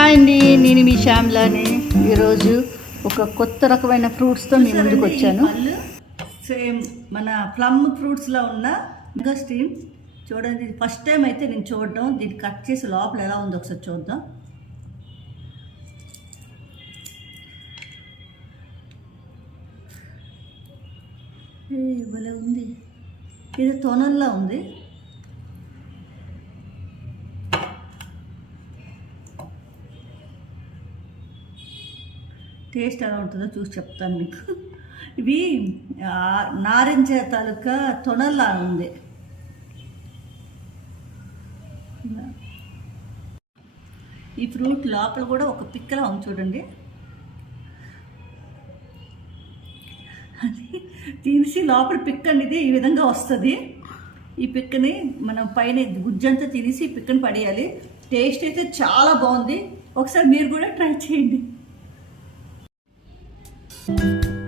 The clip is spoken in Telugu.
హాయ్ అండి నేను మీ శ్యామ్లాని. ఈరోజు ఒక కొత్త రకమైన ఫ్రూట్స్తో మీ ముందుకు వచ్చాను. సేమ్ మన ప్లమ్ ఫ్రూట్స్లో ఉన్న ఇంకా స్టీమ్ చూడండి ఇది ఫస్ట్ టైం అయితే నేను చూడడం. దీన్ని కట్ చేసి లోపల ఎలా ఉందో ఒకసారి చూద్దాం. భలే ఉంది. ఇది తొనల్లా ఉంది. టేస్ట్ ఎలా ఉంటుందో చూసి చెప్తాను మీకు. ఇవి నారింజ తాలూకా తొనల్లా ఉంది. ఈ ఫ్రూట్ లోపల కూడా ఒక పిక్కలా ఉంది చూడండి. అది తీసి లోపల పిక్ అనేది ఈ విధంగా వస్తుంది. ఈ పిక్కని మనం పైన గుజ్జంతా తినేసి ఈ పిక్కని పడేయాలి. టేస్ట్ అయితే చాలా బాగుంది. ఒకసారి మీరు కూడా ట్రై చేయండి. Thank you.